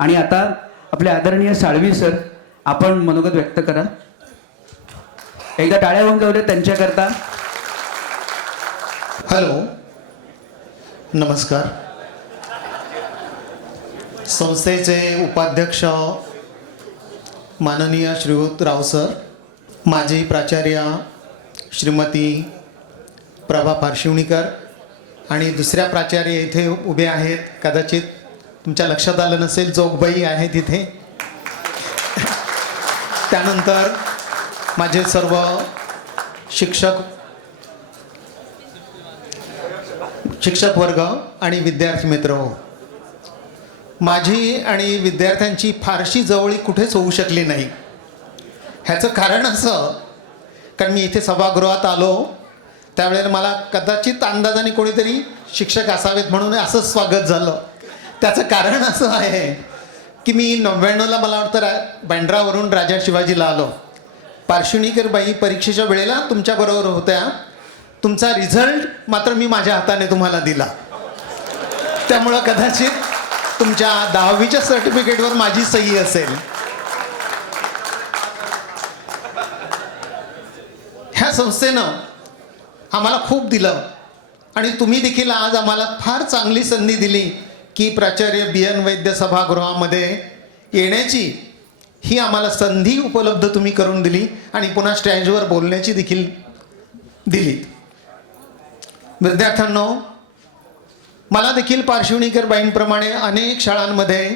आणि आता आपले आदरणीय साळवी सर, आपण मनोगत व्यक्त करा. एकदा टाळ्या होऊन जाऊ दे त्यांच्याकरता. हॅलो, नमस्कार. संस्थेचे उपाध्यक्ष माननीय श्रीयुत राव सर, माजी प्राचार्य श्रीमती प्रभा पारशिवणीकर आणि दुसऱ्या प्राचार्य इथे उभे आहेत, कदाचित तुमच्या लक्षात आलं नसेल, जोगबाई आहेत इथे. त्यानंतर माझे सर्व शिक्षक वर्ग आणि विद्यार्थी मित्र हो. माझी आणि विद्यार्थ्यांची फारशी जवळीक कुठेच होऊ शकली नाही. ह्याचं कारण असं, कारण मी इथे सभागृहात आलो त्यावेळेला मला कदाचित अंदाजाने कोणीतरी शिक्षक असावेत म्हणून असं स्वागत झालं. त्याचं कारण असं आहे की मी 99ला मला वाटतं बँड्रावरून राजा शिवाजीला आलो. पार्श्वनिकर बाई परीक्षेच्या वेळेला तुमच्याबरोबर होत्या. तुमचा रिझल्ट मात्र मी माझ्या हाताने तुम्हाला दिला. त्यामुळं कदाचित तुमच्या 10वीच्या सर्टिफिकेटवर माझी सही असेल. ह्या संस्थेनं आम्हाला खूप दिलं आणि तुम्ही देखील आज आम्हाला फार चांगली संधी दिली की प्राचार्य BN वैद्य सभागृहामध्ये येण्याची. ही आम्हाला संधी उपलब्ध तुम्ही करून दिली आणि पुन्हा स्टेजवर बोलण्याची देखील दिली. विद्यार्थ्यांनो, मला देखील पार्श्वनिकर बाईंप्रमाणे अनेक शाळांमध्ये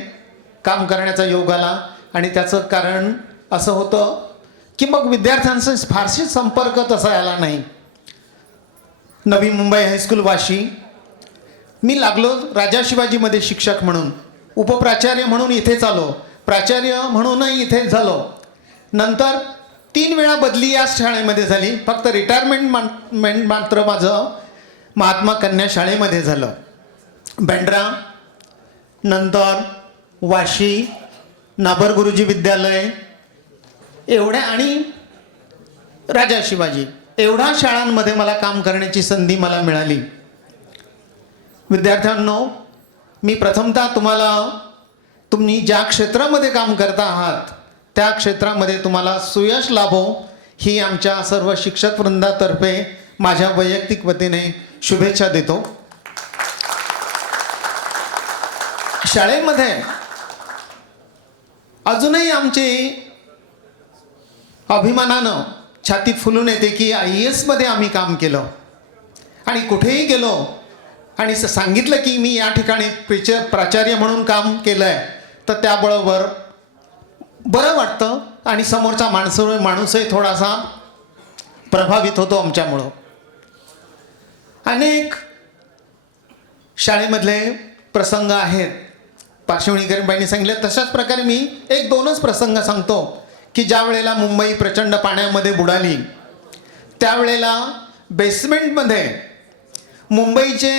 काम करण्याचा योग आला आणि त्याचं कारण असं होतं की मग विद्यार्थ्यांचा फारसे संपर्क तसा आला नाही. नवी मुंबई हायस्कूल वाशी मी लागलो राजा शिवाजीमध्ये शिक्षक म्हणून, उपप्राचार्य म्हणून इथेच आलो, प्राचार्य म्हणूनही इथेच झालो. नंतर 3 वेळा बदली याच शाळेमध्ये झाली. फक्त रिटायरमेंट मात्र माझं महात्मा कन्या शाळेमध्ये झालं. बँड्रा, नंतर वाशी, नाबर गुरुजी विद्यालय एवढ्या आणि राजा शिवाजी एवढ्या शाळांमध्ये मला काम करण्याची संधी मला मिळाली. विद्यार्थ्यांनो, मी प्रथमतः तुम्ही ज्या क्षेत्रामध्ये काम करता आहात त्या क्षेत्रामध्ये तुम्हाला सुयश लाभो ही आमच्या सर्व शिक्षक वृंदातर्फे माझ्या वैयक्तिक वतीने शुभेच्छा देतो. शाळेमध्ये अजूनही आमची अभिमानानं छाती फुलून येते की IAS मध्ये आम्ही काम केलं आणि कुठेही गेलो आणि सांगितलं की मी या ठिकाणी प्राचार्य म्हणून काम केलं आहे तर त्याबरोबर बरं वाटतं आणि समोरचा माणूसही थोडासा प्रभावित होतो आमच्यामुळं. अनेक शाळेमधले प्रसंग आहेत, पार्श्वनिकर बाईंनी सांगितले तशाच प्रकारे मी 1-2च प्रसंग सांगतो की ज्या वेळेला मुंबई प्रचंड पाण्यामध्ये बुडाली त्यावेळेला बेसमेंटमध्ये मुंबईचे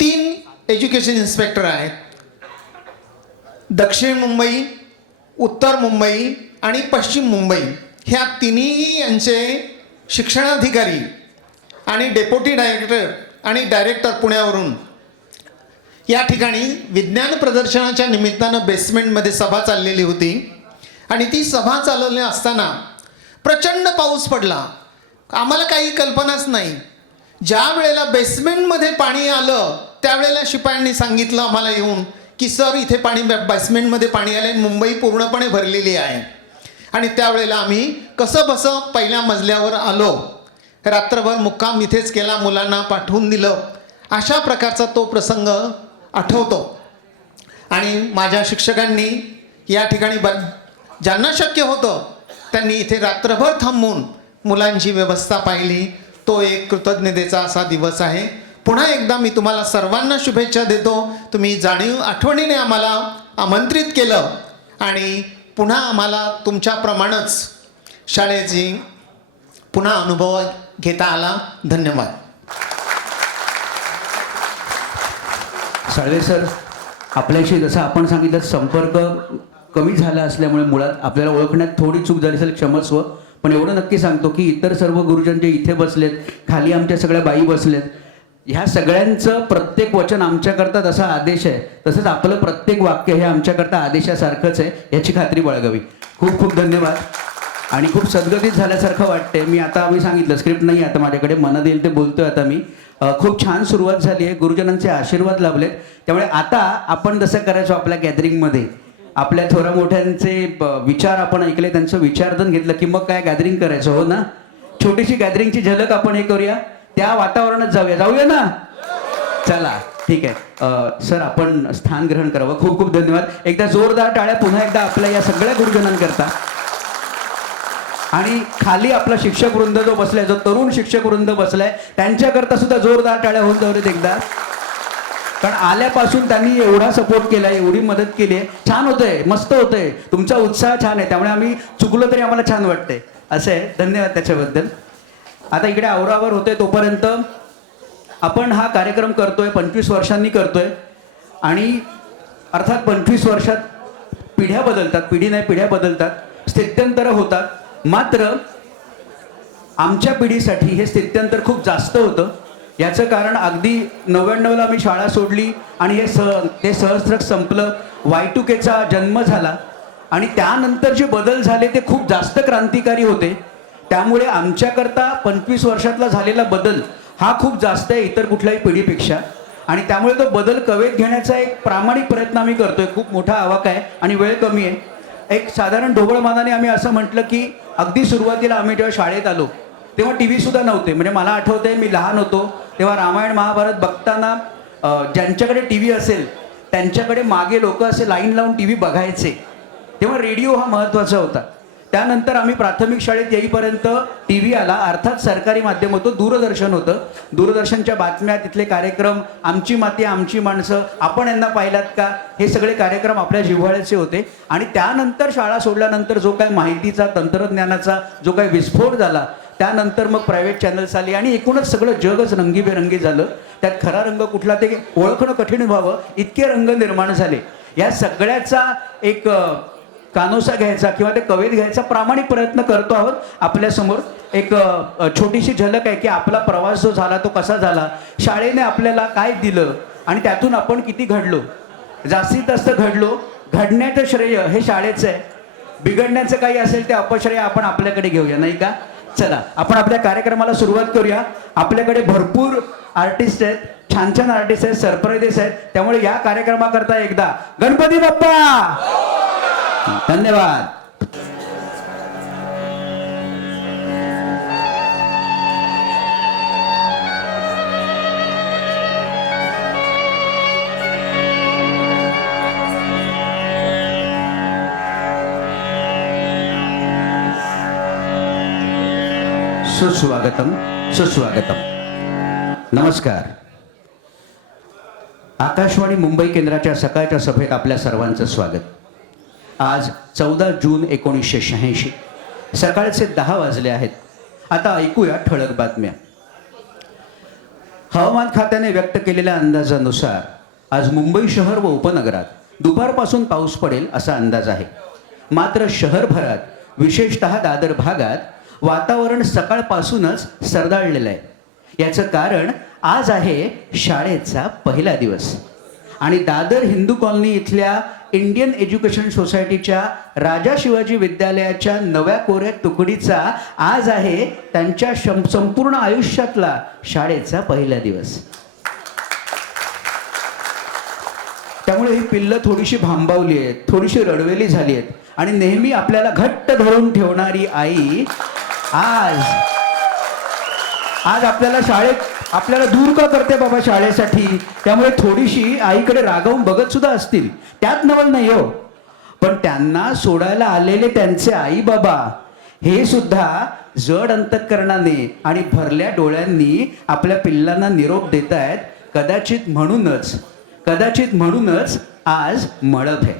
3 एज्युकेशन इन्स्पेक्टर आहेत. दक्षिण मुंबई, उत्तर मुंबई आणि पश्चिम मुंबई ह्या तिन्ही यांचे शिक्षणाधिकारी आणि डेप्युटी डायरेक्टर आणि डायरेक्टर पुण्यावरून या ठिकाणी विज्ञान प्रदर्शनाच्या निमित्तानं बेसमेंटमध्ये सभा चाललेली होती आणि ती सभा चालवली असताना प्रचंड पाऊस पडला. आम्हाला काही कल्पनाच नाही. ज्या वेळेला बेसमेंटमध्ये पाणी आलं त्यावेळेला शिपायांनी सांगितलं आम्हाला येऊन की सर इथे बेसमेंटमध्ये पाणी आले, मुंबई पूर्णपणे भरलेली आहे. आणि त्यावेळेला आम्ही कसं बसं पहिल्या मजल्यावर आलो, रात्रभर मुक्काम इथेच केला, मुलांना पाठवून दिलं. अशा प्रकारचा तो प्रसंग आठवतो. आणि माझ्या शिक्षकांनी या ठिकाणी ज्यांना शक्य होतं त्यांनी इथे रात्रभर थांबून मुलांची व्यवस्था पाहिली. तो एक कृतज्ञतेचा असा दिवस आहे. पुन्हा एकदा मी तुम्हाला सर्वांना शुभेच्छा देतो. तुम्ही जाणीव आठवणीने आम्हाला आमंत्रित केलं आणि पुन्हा आम्हाला तुमच्याप्रमाणेच शाळेची पुन्हा अनुभव घेता आला. धन्यवाद. साळवे सर, आपल्याशी जसं आपण सांगितलं संपर्क कमी झाला असल्यामुळे मुळात आपल्याला ओळखण्यात थोडी चूक झाली असेल, क्षमस्व. पण एवढं नक्की सांगतो की इतर सर्व गुरुजन जे इथे बसलेत, खाली आमच्या सगळ्या बाई बसलेत, ह्या सगळ्यांचं प्रत्येक वचन आमच्याकरता जसा आदेश आहे तसंच आपलं प्रत्येक वाक्य हे आमच्याकरता आदेशासारखंच आहे याची खात्री बाळगावी. खूप खूप धन्यवाद. आणि खूप सद्गतीत झाल्यासारखं वाटते. मी सांगितलं स्क्रिप्ट नाही आता माझ्याकडे, मनात येईल ते बोलतोय आता मी. खूप छान सुरुवात झाली आहे, गुरुजनांचे आशीर्वाद लाभलेत. त्यामुळे आता आपण जसं करायचो आपल्या गॅदरिंगमध्ये, आपल्या थोड्या मोठ्यांचे विचार आपण ऐकले, त्यांचं विचारधन घेतलं की मग काय गॅदरिंग करायचं, हो ना. छोटीशी गॅदरिंगची झलक आपण हे करूया, त्या वातावरणात जाऊया ना. चला ठीक आहे. सर आपण स्थान ग्रहण करावं. खूप खूप धन्यवाद. एकदा जोरदार टाळ्या पुन्हा एकदा आपल्या या सगळ्या गुरुजनांकरता. आणि खाली आपला शिक्षक वृंद जो बसलाय, जो तरुण शिक्षक वृंद बसलाय, त्यांच्याकरता सुद्धा जोरदार टाळ्या होऊन जाऊ देत एकदा. कारण आल्यापासून त्यांनी एवढा सपोर्ट केलाय, एवढी मदत केली आहे. छान होतंय, मस्त होतंय, तुमचा उत्साह छान आहे. त्यामुळे आम्ही चुकलो तरी आम्हाला छान वाटतंय. असं आहे, धन्यवाद त्याच्याबद्दल. आता इकडे आवरावर होतोय तोपर्यंत आपण हा कार्यक्रम करतोय, 25 वर्षांनी करतोय. आणि अर्थात 25 वर्षात पिढ्या बदलतात, पिढ्या बदलतात, स्थित्यंतरं होतात. मात्र आमच्या पिढीसाठी हे स्थित्यंतर खूप जास्त होतं. याचं कारण अगदी 99ला आम्ही शाळा सोडली आणि ते सहस्त्रक संपलं. Y2Kचा जन्म झाला आणि त्यानंतर जे बदल झाले ते खूप जास्त क्रांतिकारी होते. त्यामुळे आमच्याकरता 25 वर्षातला झालेला बदल हा खूप जास्त आहे इतर कुठल्याही पिढीपेक्षा. आणि त्यामुळे तो बदल कवेत घेण्याचा एक प्रामाणिक प्रयत्न आम्ही करतोय. खूप मोठा आवाका आहे आणि वेळ कमी आहे. एक साधारण ढोबळमानाने आम्ही असं म्हटलं की अगदी सुरुवातीला आम्ही जेव्हा शाळेत आलो तेव्हा TV सुद्धा नव्हते. म्हणजे मला आठवतंय मी लहान होतो तेव्हा रामायण महाभारत बघताना ज्यांच्याकडे TV असेल त्यांच्याकडे मागे लोक असे लाईन लावून TV बघायचे. तेव्हा रेडिओ हा महत्त्वाचा होता. त्यानंतर आम्ही प्राथमिक शाळेत येईपर्यंत TV आला, अर्थात सरकारी माध्यम होतं, दूरदर्शन होतं. दूरदर्शनच्या बातम्या, तिथले कार्यक्रम, आमची माती आमची माणसं, आपण यांना पाहिलात का, हे सगळे कार्यक्रम आपल्या जिव्हाळ्याचे होते. आणि त्यानंतर शाळा सोडल्यानंतर जो काय माहितीचा, तंत्रज्ञानाचा जो काही विस्फोट झाला, त्यानंतर मग प्रायव्हेट चॅनल्स आली आणि एकूणच सगळं जगच रंगीबेरंगी झालं. त्यात खरा रंग कुठला ते ओळखणं कठीण व्हावं इतके रंग निर्माण झाले. या सगळ्याचा एक कानोसा घ्यायचा किंवा ते कवेत घ्यायचा प्रामाणिक प्रयत्न करतो आहोत. आपल्यासमोर एक छोटीशी झलक आहे की आपला प्रवास जो झाला तो कसा झाला, शाळेने आपल्याला काय दिलं आणि त्यातून आपण किती घडलो. जास्तीत जास्त घडलो. घडण्याचं श्रेय हे शाळेचं आहे. बिघडण्याचं काही असेल ते अपश्रेय आपण आपल्याकडे घेऊया, नाही का. चला आपण आपल्या कार्यक्रमाला सुरुवात करूया. आपल्याकडे भरपूर आर्टिस्ट आहेत, छान छान आर्टिस्ट आहेत, सरप्राइजेस आहेत. त्यामुळे या कार्यक्रमाकरता एकदा गणपती बाप्पा. धन्यवाद. सुस्वागतम सुस्वागतम. नमस्कार. आकाशवाणी मुंबई केंद्राच्या सकाळच्या सभेत आपल्या सर्वांचं स्वागत. आज 14 जून 1986 सकाळचे 10 वाजले आहेत. आता ऐकूया ठळक बातम्या. हवामान खात्याने व्यक्त केलेल्या अंदाजानुसार आज मुंबई शहर व उपनगरात दुपारपासून पाऊस पडेल असा अंदाज आहे. मात्र शहरभरात विशेषतः दादर भागात वातावरण सकाळपासूनच सरदाळलेलं आहे. याचं कारण आज आहे शाळेचा पहिला दिवस आणि दादर हिंदू कॉलनी इथल्या इंडियन एज्युकेशन सोसायटीच्या राजा शिवाजी विद्यालयाच्या नव्या कोऱ्या तुकडीचा आज आहे त्यांच्या संपूर्ण आयुष्यातला शाळेचा पहिला दिवस. त्यामुळे ही पिल्लं थोडीशी भांबावली आहेत, थोडीशी रडवेली झाली आहेत आणि नेहमी आपल्याला घट्ट धरून ठेवणारी आई आज आपल्याला आपल्याला दूर का करते बाबा शाळेसाठी. त्यामुळे थोडीशी आईकडे रागावून बघत सुद्धा असतील, त्यात नवल नाही हो. पण त्यांना सोडायला आलेले त्यांचे आई बाबा हे सुद्धा जड अंतःकरणाने आणि भरल्या डोळ्यांनी आपल्या पिल्लांना निरोप देत आहेत. कदाचित म्हणूनच आज मळभ आहे.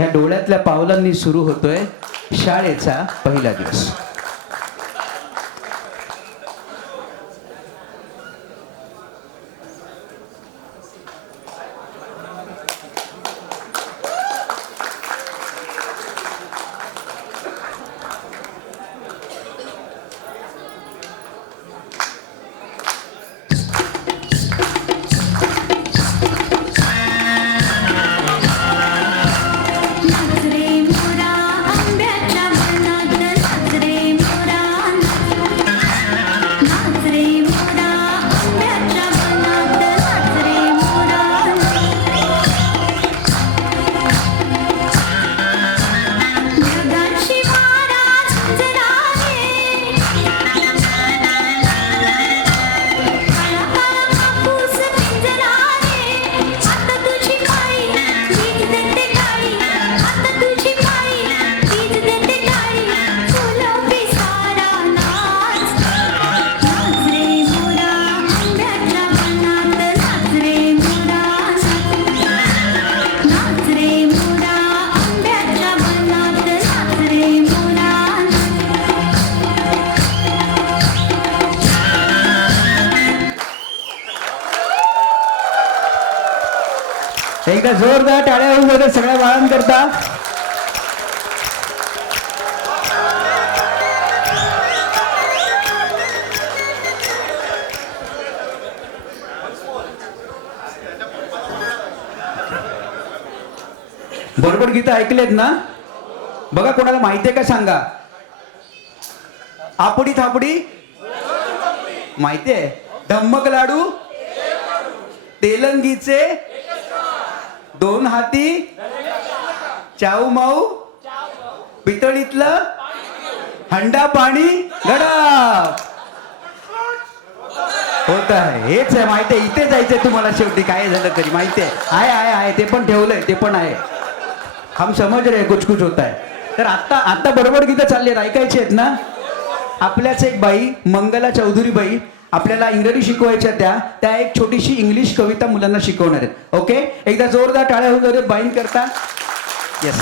या डोळ्यातल्या पावलांनी सुरू होतोय शाळेचा पहिला दिवस. एकदा जोरदार टाळ्या होऊन जाते सगळ्या बाळांकरता. बरोबर गीतं ऐकलेत ना? बघा कोणाला माहितीये का सांगा. आपडी थापडी माहितीये. धम्मक लाडू तेलंगीचे दोन हाती चाऊ माऊ पितळीतलं हंडा पाणी गडा होत आहे. हेच आहे माहिती आहे. इथे जायचंय तुम्हाला शेवटी काय झालं तरी माहिती आहे. आहे ते पण ठेवलंय ते पण आहे. हम समज रे कुछ कुछ होत आहे. तर आता बरोबर गीतं चालली आहेत ऐकायची आहेत ना. आपल्याच एक बाई मंगला चौधरी बाई आपल्याला इंग्रजी शिकवायच्या त्या एक छोटीशी इंग्लिश कविता मुलांना शिकवणार आहेत. ओके एकदा जोरदार टाळ्या होऊन जाऊ बाईन करता. Yes.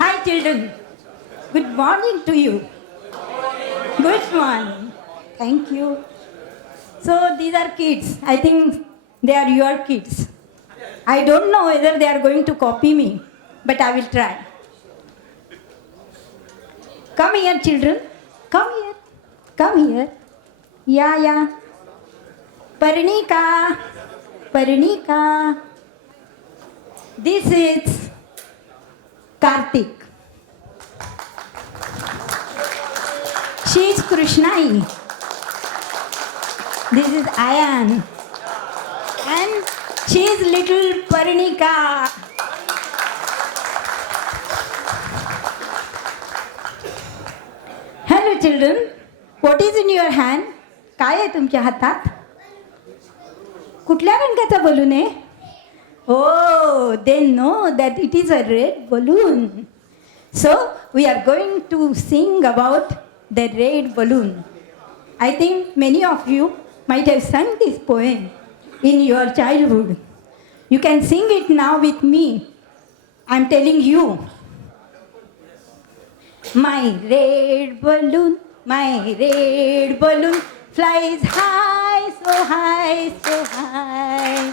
Hi children, good morning to you. Good morning. Thank you. So these are kids. I think they are your kids. I don't know whether they are going to copy me, but I will try. Come here children. Come here. Come here. Yeah. Parnika. Parnika. This is Kartik. She is Krishnai. This is Ayan. And she is little Parnika. Hello children. What is in your hand? काय आहे तुमच्या हातात? कुठल्या रंगाचा balloon आहे? Oh, they know that it is a red balloon. So, we are going to sing about the red balloon. I think many of you might have sung this poem in your childhood. You can sing it now with me. I'm telling you. My red balloon flies high, so high, so high.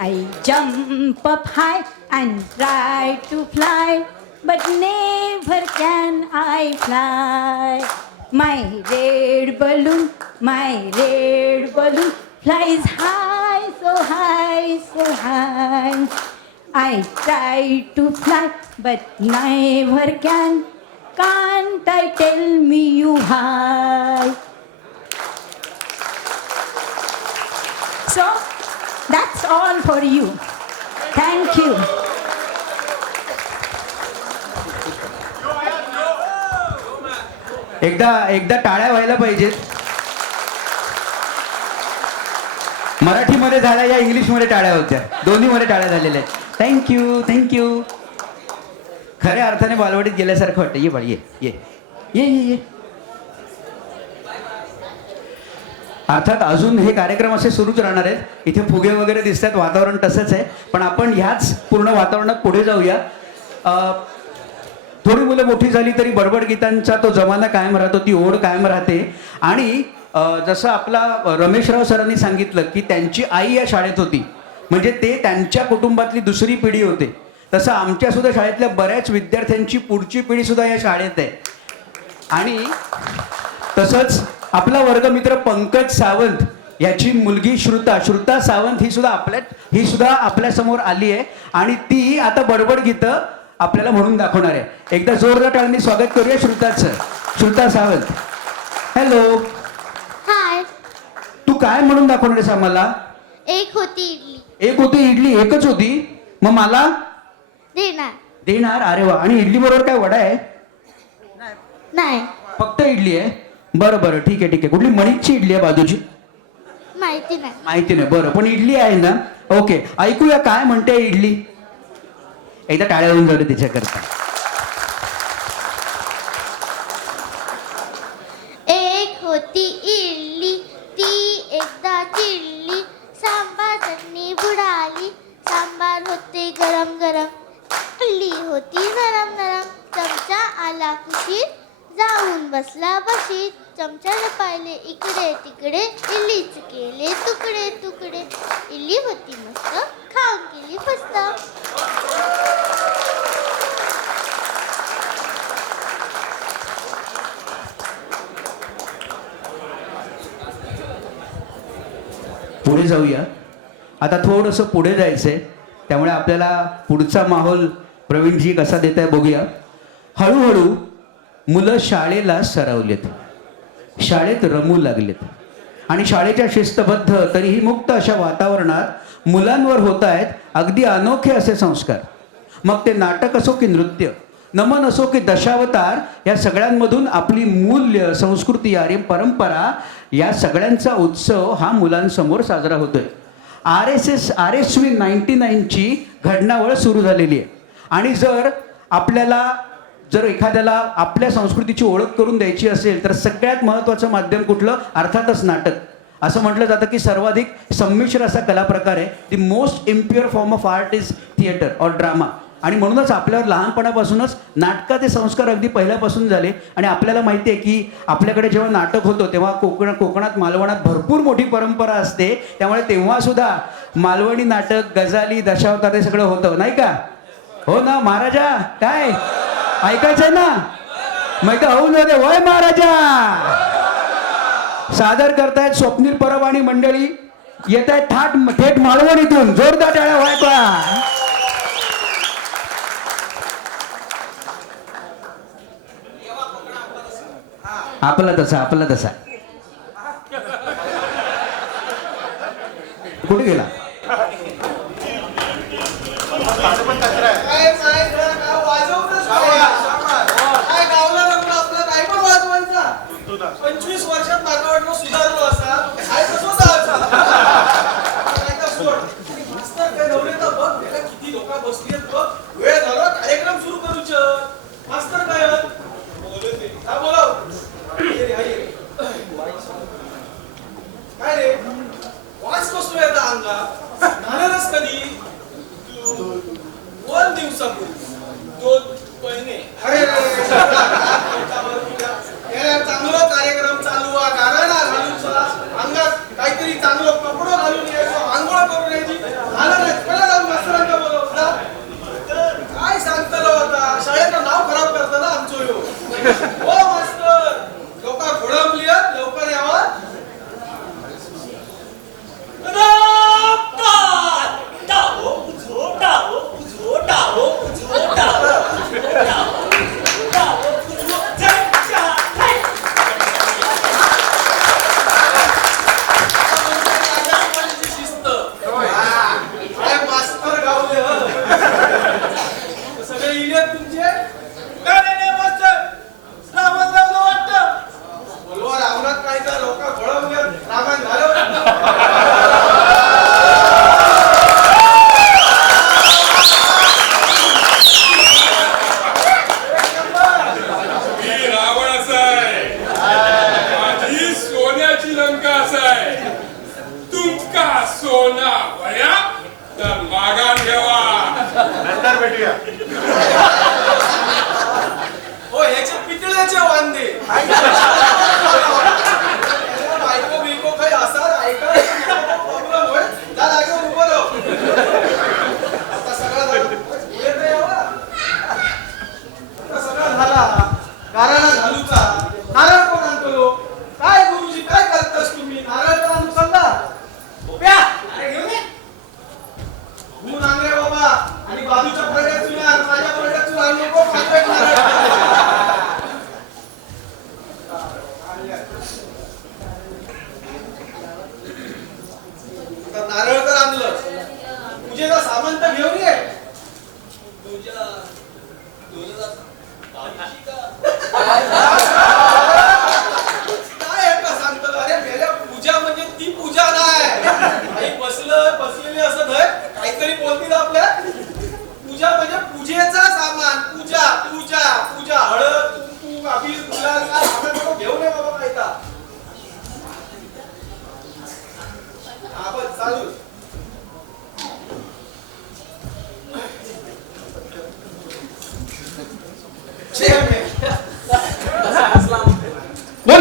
I jump up high and try to fly, but never can I fly. My red balloon flies high, so high, so high. I try to fly, but never can. Can't I tell me you high? So, that's all for you. Thank you. एकदा टाळ्या व्हायला पाहिजेत. मराठीमध्ये झाल्या या इंग्लिशमध्ये टाळ्या होत्या. दोन्हीमध्ये टाळ्या झालेल्या आहेत. थँक्यू. खऱ्या अर्थाने बालवाडीत गेल्यासारखं वाटतं. ये बाळ ये. अर्थात अजून हे कार्यक्रम असे सुरूच राहणार आहेत. इथे फुगे वगैरे दिसतात. वातावरण तसंच आहे. पण आपण ह्याच पूर्ण वातावरणात पुढे जाऊया. थोडी मुलं मोठी झाली तरी बडबड गीतांचा तो जमाना कायम राहतो. ती ओढ कायम राहते. आणि जसं आपला रमेशराव सरांनी सांगितलं की त्यांची आई या शाळेत होती म्हणजे ते त्यांच्या कुटुंबातली दुसरी पिढी होते. तसं आमच्या सुद्धा शाळेतल्या बऱ्याच विद्यार्थ्यांची पुढची पिढी सुद्धा या शाळेत आहे. आणि तसंच आपला वर्गमित्र पंकज सावंत याची मुलगी श्रुता सावंत ही सुद्धा आपल्या समोर आली आहे. आणि ती आता बडबड गीतं आपल्याला म्हणून दाखवणार आहे. एकदा जोरदार टाळ्यांनी स्वागत करूया श्रुताचं. श्रुता सावंत. हॅलो. हाय. तू काय म्हणून दाखवणार आहेस आम्हाला? एक होती इडली. एक होती इडली. एकच होती. मग मला देणार. अरे वा. आणि इडली बरोबर काय वडा आहे? नाही. फक्त इडली आहे. बरं ठीक आहे. कुठली मणिकची इडली आहे बाजूची? माहिती नाही. बरं पण इडली आहे ना. ओके ऐकूया काय म्हणते इडली. एकदा टाळ्या होऊन जाऊ तिच्याकरता. एक होती इडली ती एकदा चिडली. सांबार चटणी बुडाली. सांबार होते गरम गरम. इडली होती नरम नरम. चमचा आला कुशीत जाऊन बसला बशीत चमच्याने पाहिले इकडे तिकडे इल्लीच केले तुकडे तुकडे इल्ली होती मस्त खाऊन गेली फस्त. पुढे जाऊया. आता थोडंसं पुढे जायचंय, त्यामुळे आपल्याला पुढचा माहोल प्रवीणजी कसा देत आहे बघूया. हळूहळू मुलं शाळेला सरवलेत, शाळेत रमू लागलेत आणि शाळेच्या शिस्तबद्ध तरीही मुक्त अशा वातावरणात मुलांवर होत आहेत अगदी अनोखे असे संस्कार. मग ते नाटक असो की नृत्य, नमन असो की दशावतार, या सगळ्यांमधून आपली मूल्य, संस्कृती आणि परंपरा या सगळ्यांचा उत्सव हा मुलांसमोर साजरा होतोय. RSV 99ची घटनावळ सुरू झालेली आहे आणि जर एखाद्याला आपल्या संस्कृतीची ओळख करून द्यायची असेल तर सगळ्यात महत्त्वाचं माध्यम कुठलं? अर्थातच नाटक. असं म्हटलं जातं की सर्वाधिक संमिश्र असा कला प्रकार आहे. The most impure form of art is theatre और ड्रामा. आणि म्हणूनच आपल्यावर लहानपणापासूनच नाटकाचे संस्कार अगदी पहिल्यापासून झाले. आणि आपल्याला माहिती आहे की आपल्याकडे जेव्हा नाटक होतं तेव्हा कोकणात मालवणात भरपूर मोठी परंपरा असते. त्यामुळे तेव्हासुद्धा मालवणी नाटक, गजाली, दशावतार हे सगळं होतं, नाही का? हो ना महाराजा? काय ऐकायचंय ना? मग होऊन जाते वय महाराजा. सादर करतायत स्वप्नील परब आणि मंडळी, येत आहेत थेट मालवणीतून. जोरदार टाळ्या व्हायचा. आपला तसा कुठे गेला?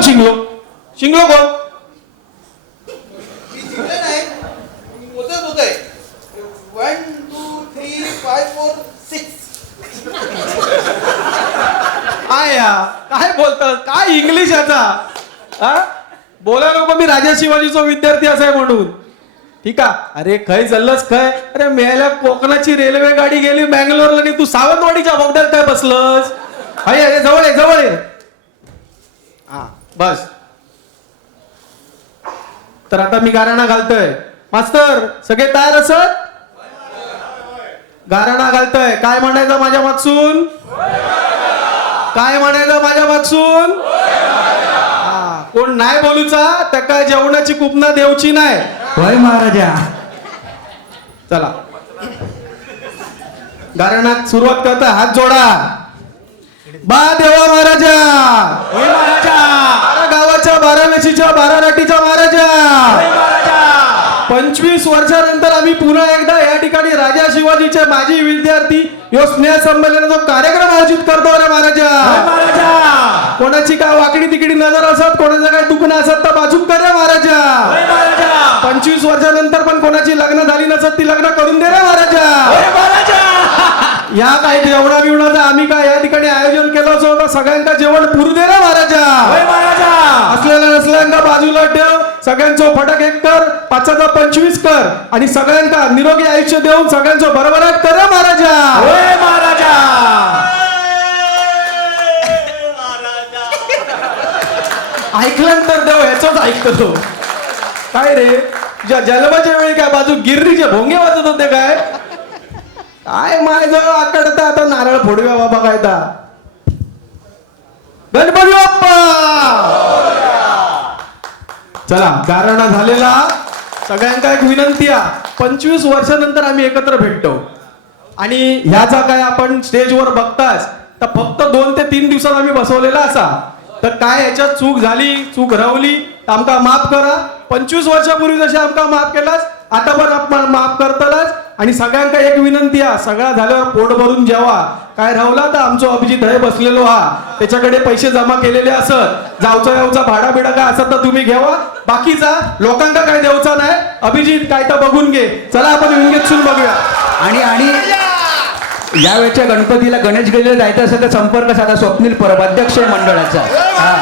कोण शिंगलो? शिंगलो कोण? काय या? काय बोलतात? काय इंग्लिश याचा? हा? बोला नको मी राजा शिवाजीचा विद्यार्थी असाय म्हणून. ठीक आहे. अरे खय चाललंस खय? अरे मेल्या कोकणाची रेल्वे गाडी गेली बँगलोरला आणि तू सावंतवाडीच्या बोगद्यात काय बसलस? अरे जवळ आहे जवळ आहे. हा बस. तर आता मी गाराणा घालतोय. मास्तर सगळे तयार असत? गाराणा घालतोय. काय म्हणायचं माझ्या मागसून? काय म्हणायचं माझ्या मागसून? हा, कोण नाही बोलूचा त्या काय जेवणाची कुपना देवची नाही. होय महाराजा. चला गारणात सुरुवात करता. हात जोडा. बा देवा महाराजा. होय महाराजा. 12 गावाच्या 12 वेशीच्या 12 राटीच्या महाराजा. होय महाराजा. 25 वर्षानंतर आम्ही पुन्हा एकदा या ठिकाणी राजा शिवाजीचे माजी विद्यार्थी यो स्नेह संमेलनाचा कार्यक्रम आयोजित करतो रे महाराजा. होय महाराजा. कोणाची काय वाकडी तिकडी नजर असत, कोणाचं काय दुखणं असत तर बाजूक कर रे महाराजा. होय महाराजा. 25 वर्षानंतर पण कोणाची लग्न झाली नसत ती लग्न करून दे रे महाराजा. होय महाराजा. या काय जेवणा बिवणाचं आम्ही काय या ठिकाणी आयोजन केलं होतं सगळ्यांका जेवण पुरू दे रे महाराजा. होय महाराजा. असलेल्या नसल्यांका बाजूला ठेव. सगळ्यांचं फटक 1 कर, 5चा 25 कर आणि सगळ्यांका निरोगी आयुष्य देऊन सगळ्यांचं भरभराट कर रे महाराजा. होय महाराजा. ऐकल्यानंतर देव ह्याच ऐकतो तो. काय रे तुझ्या जन्माच्या वेळी काय बाजू गिर्रीचे भोंगे वाजत होते काय? काय माय जवळ आकडता आता नारळ फोडूया बाबा काय ता. गणपती बाप्पा. चला गाराणा झालेला. सगळ्यांका एक विनंती आहे. 25 वर्षानंतर आम्ही एकत्र भेटतो आणि ह्याचा काय आपण स्टेजवर बघताच तर फक्त 2 ते 3 दिवसात आम्ही बसवलेला असा. तर काय याच्यात चूक झाली चूक रावली तर आमका माफ करा. 25 वर्षापूर्वी जसे आमका माफ केलास आता पण आपण माफ करतालाच. आणि सगळ्यांका एक विनंती आहे. सगळा झाल्यावर पोट भरून जेवा. काय राहुला तर आमचो अभिजित हे बसलेलो हा त्याच्याकडे पैसे जमा केलेले असत. जावचा यावचा भाडा बिडा काय असत तर तुम्ही घ्यावा. बाकीचा लोकांका काय देवचा नाही. अभिजित काय तर बघून घे. चला आपण विंगेतसून बघूया. आणि यावेळच्या गणपतीला गणेश गेले जायचं असेल तर संपर्क साधा. स्वप्नील परब अध्यक्ष आहे मंडळाचा. हा.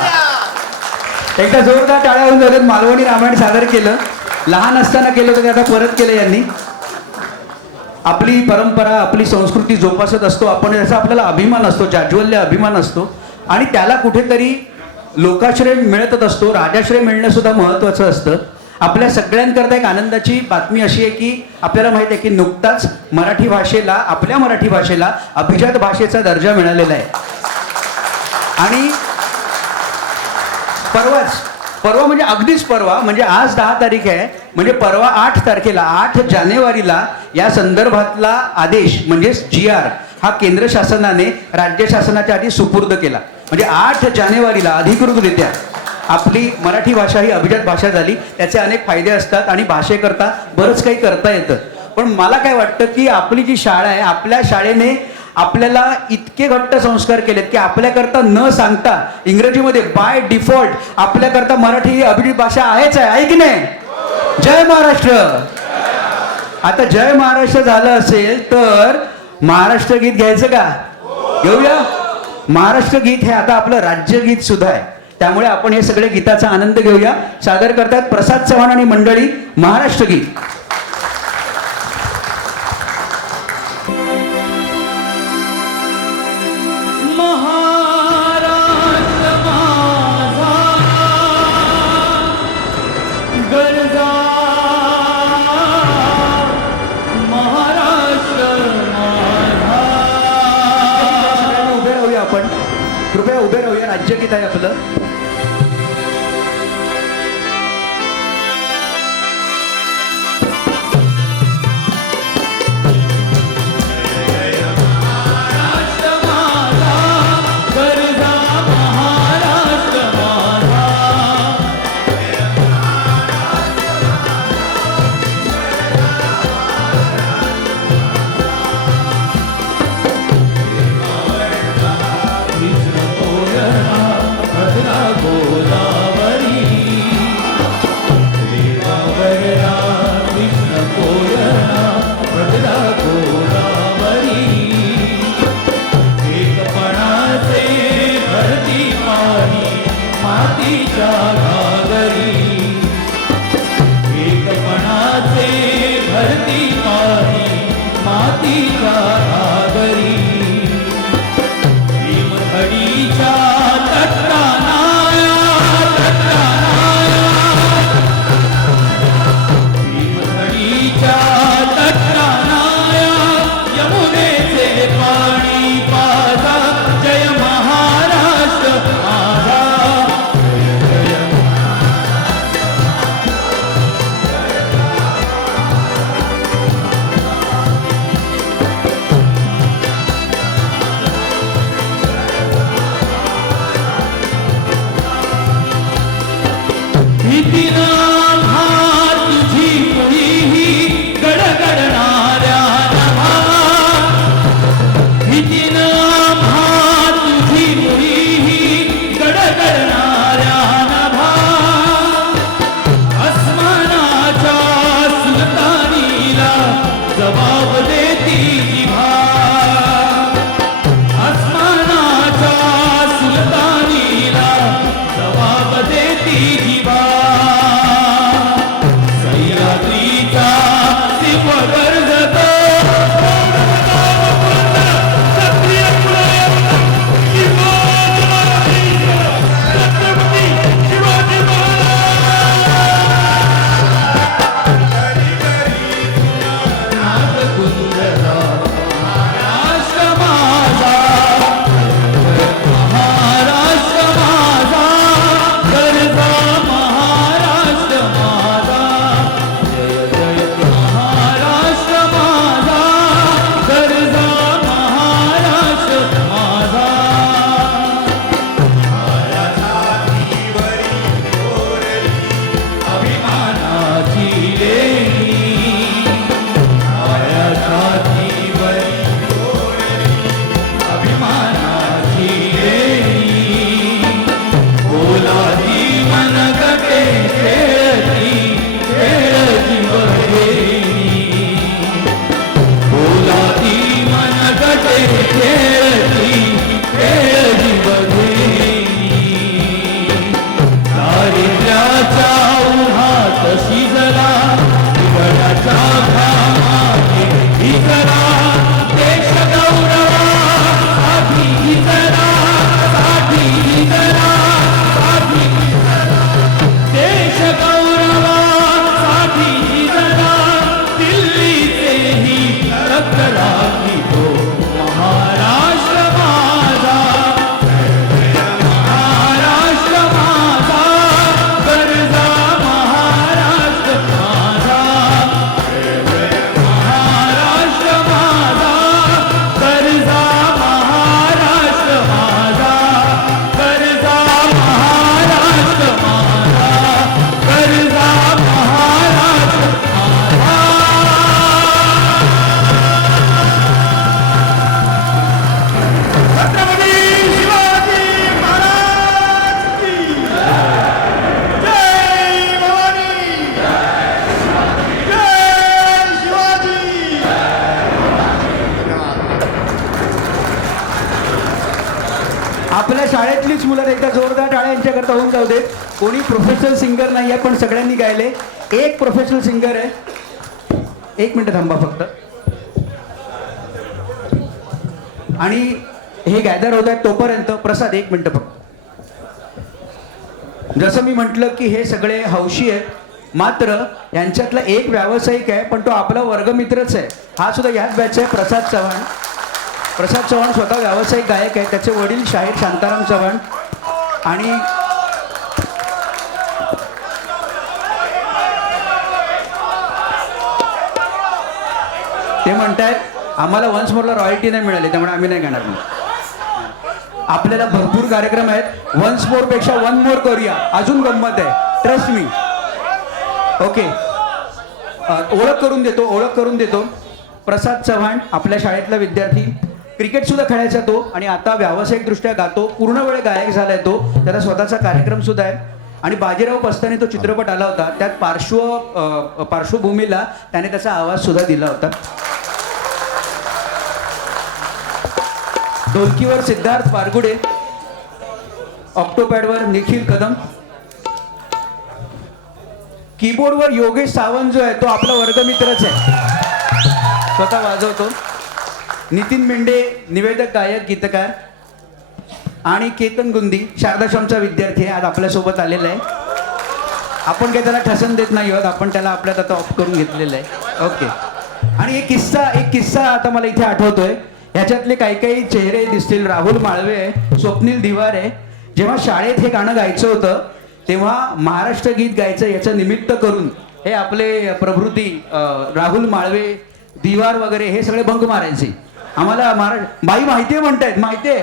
एकदा जोरदार टाळ्या होऊन झाल्यात. मालवणी रामायण सादर केलं. लहान असताना केलं होतं ते आता परत केलं यांनी. आपली परंपरा आपली संस्कृती जोपासत असतो आपण. याचा आपल्याला अभिमान असतो. जाज्वल्य अभिमान असतो आणि त्याला कुठेतरी लोकाश्रय मिळतच असतो. राजाश्रय मिळणं सुद्धा महत्त्वाचं असतं. आपल्या सगळ्यांकरता एक आनंदाची बातमी अशी आहे की आपल्याला माहिती आहे की नुकताच मराठी भाषेला आपल्या मराठी भाषेला अभिजात भाषेचा दर्जा मिळालेला आहे. आणि परवा म्हणजे अगदीच परवा म्हणजे आज 10 तारीख आहे म्हणजे परवा 8 तारखेला 8 जानेवारीला या संदर्भातला आदेश म्हणजे GR हा केंद्र शासनाने राज्य शासनाच्या आधी सुपूर्द केला. म्हणजे 8 जानेवारीला अधिकृतरित्या आपली मराठी भाषा ही अभिजात भाषा झाली. त्याचे अनेक फायदे असतात आणि भाषेकरता बरंच काही करता येतं. पण मला काय वाटतं की आपली जी शाळा आहे आपल्या शाळेने आपल्याला इतके घट्ट संस्कार केलेत की आपल्याकरता न सांगता इंग्रजीमध्ये बाय डिफॉल्ट आपल्याकरता मराठी ही अभिजात भाषा आहेच आहे की नाही. जय महाराष्ट्र. आता जय महाराष्ट्र झालं असेल तर महाराष्ट्र गीत घ्यायचं का? घेऊया. महाराष्ट्र गीत हे आता आपलं राज्यगीत सुद्धा आहे. त्यामुळे आपण हे सगळे गीताचा आनंद घेऊया. सादर करतात प्रसाद चव्हाण आणि मंडळी महाराष्ट्र गीत. कृपया उभे राहूया. राज्यगीत आहे आपलं. Radha आपल्या शाळेतलीच मुलं एकदा जोरदार टाळ्या यांच्याकरता होऊन जाऊ देत. कोणी प्रोफेशनल सिंगर नाही आहे पण सगळ्यांनी गायले. एक प्रोफेशनल सिंगर आहे. 1 मिनिट थांबा फक्त. आणि हे गॅदर होत आहेत तोपर्यंत प्रसाद 1 मिनिट फक्त. जसं मी म्हटलं की हे सगळे हौशी आहेत, मात्र यांच्यातला एक व्यावसायिक आहे पण तो आपला वर्गमित्रच आहे. हा सुद्धा याच बॅच आहे, प्रसाद चव्हाण. प्रसाद चव्हाण स्वतः व्यावसायिक गायक आहे. त्याचे वडील शाहीर शांताराम चव्हाण. आणि ते म्हणतायत आम्हाला वन्स मोरला रॉयल्टी नाही मिळाली त्यामुळे आम्ही नाही गाणार. आपल्याला भरपूर कार्यक्रम आहेत. वन्स मोर पेक्षा वन मोर करूया, अजून गंमत आहे, ट्रस्ट मी. ओके, ओळख करून देतो. प्रसाद चव्हाण आपल्या शाळेतला विद्यार्थी, क्रिकेट सुद्धा खेळायचा तो आणि आता व्यावसायिक दृष्ट्या गातो. पूर्ण वेळ गायक झालाय तो. त्याचा स्वतःचा कार्यक्रम सुद्धा आहे. आणि बाजीराव पस्ताने तो चित्रपट आला होता, त्यात पार्श्वभूमीला त्याने त्याचा आवाज सुद्धा दिला होता. ढोलकीवर सिद्धार्थ बारगुडे, ऑक्टोपॅडवर निखिल कदम, कीबोर्डवर योगेश सावंत जो आहे तो आपला वर्गमित्रच आहे, स्वतः वाजवतो. नितीन मेंढे निवेदक, गायक, गीतकार. आणि केतन गुंदी शारदाश्रमचा विद्यार्थी आहे, आज आपल्यासोबत आलेला आहे. आपण काही त्याला ठसन देत नाही आहोत, आपण त्याला आपल्यात आता ऑफ करून घेतलेलं आहे. ओके. आणि एक किस्सा आता मला इथे आठवतोय. ह्याच्यातले काही चेहरे दिसतील. राहुल माळवे, स्वप्नील दिवार आहे. जेव्हा शाळेत हे गाणं गायचं होतं तेव्हा महाराष्ट्र गीत गायचं याचं निमित्त करून हे आपले प्रभृती राहुल माळवे, दिवार वगैरे हे सगळे बंक मारायचे. आम्हाला बाई माहितीये म्हणतायत, माहितीये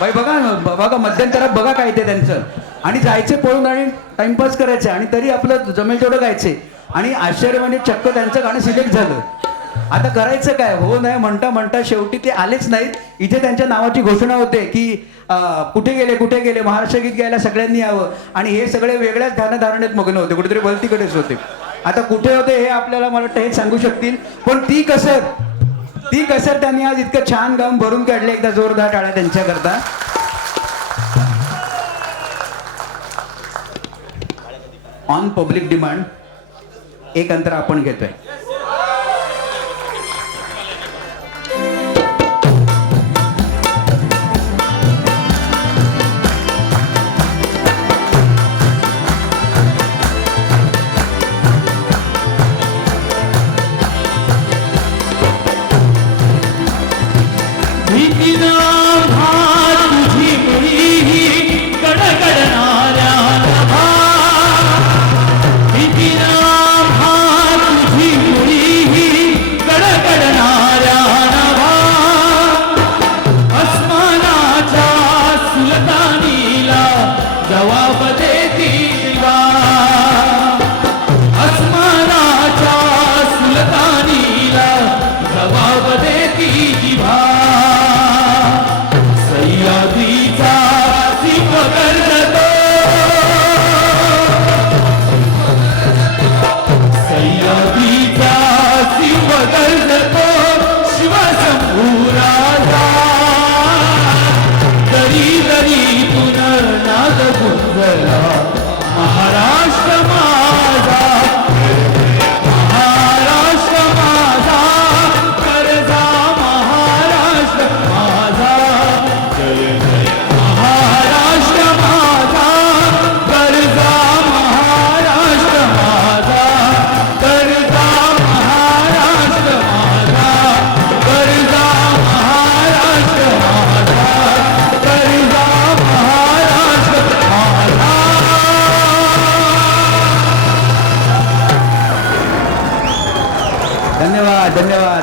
बाई, बघा मध्यंतरात बघा काय ते त्यांचं. आणि जायचे पळून आणि टाइमपास करायचे आणि तरी आपलं जमेल तेवढं गायचे. आणि आश्चर्य म्हणजे चक्क त्यांचं गाणं सिलेक्ट झालं. आता करायचं काय, हो नाही म्हणता शेवटी ते आलेच नाहीत. इथे त्यांच्या नावाची घोषणा होते की कुठे गेले महाराष्ट्र गीत गायला सगळ्यांनी यावं. आणि हे सगळे वेगळ्याच ध्यानधारणेत मग्न होते, कुठेतरी भलतीकडेच होते. आता कुठे होते हे आपल्याला मला वाटतं हेच सांगू शकतील. पण ती कसर त्यांनी आज इतकं छान गाऊन भरून काढले. एकदा जोरदार टाळ्या त्यांच्याकरता. ऑन पब्लिक डिमांड एक अंतर आपण घेतोय.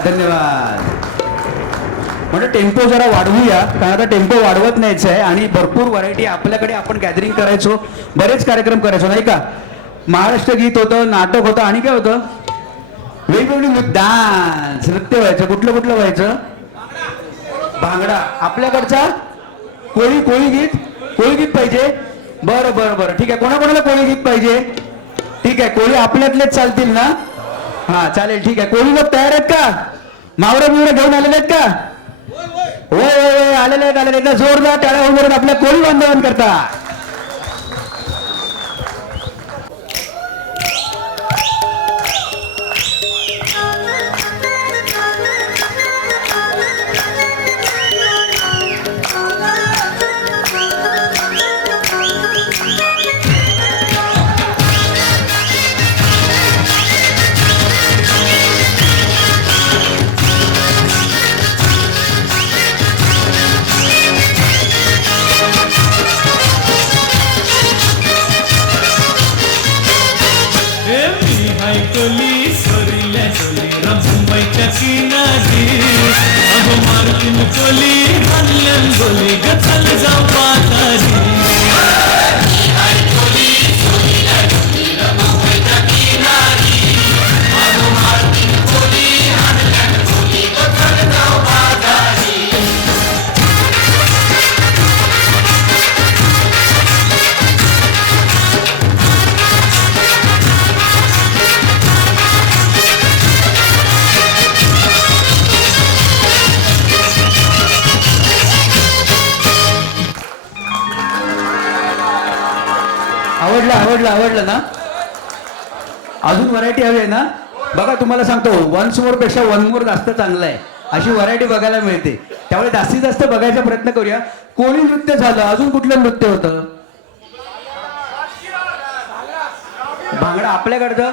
धन्यवाद. म्हणजे टेम्पो जरा वाढवूया, कारण आता टेम्पो वाढवत नाहीच आहे. आणि भरपूर व्हरायटी आपल्याकडे, आपण गॅदरिंग करायचो, बरेच कार्यक्रम करायचो नाही का. महाराष्ट्र गीत होतं, नाटक होतं, आणि काय होतं, वेगवेगळी डान्स, नृत्य व्हायचं. कुठलं व्हायचं, भांगडा. आपल्याकडचा कोळी गीत पाहिजे. बरं ठीक आहे. कोणाकोणाला कोळी गीत पाहिजे, ठीक आहे. कोळी आपल्यातलेच चालतील ना, हा चालेल, ठीक आहे. कोळी लोक तयार आहेत का, मावरा घेऊन आलेले आहेत का, होय आलेले आहेत एकदा जोरदार टाळ्या उभारून आपल्या कोळी बांधवांकरता. ऐकली सरिल्या डोली मुंबईच्या किनारी अगो मारुतीन कोली हल्ल्यान बोली गचल जाऊ पातारी. आवडलं ना? अजून व्हरायटी हवी आहे ना? बघा तुम्हाला सांगतो, वन्स मोर पेक्षा वन मोर जास्त चांगलं आहे. अशी व्हरायटी बघायला मिळते. त्यामुळे जास्तीत जास्त बघायचा प्रयत्न करूया. कोळी नृत्य झालं, अजून कुठलं नृत्य होतं? भांगडा आपल्याकडचं.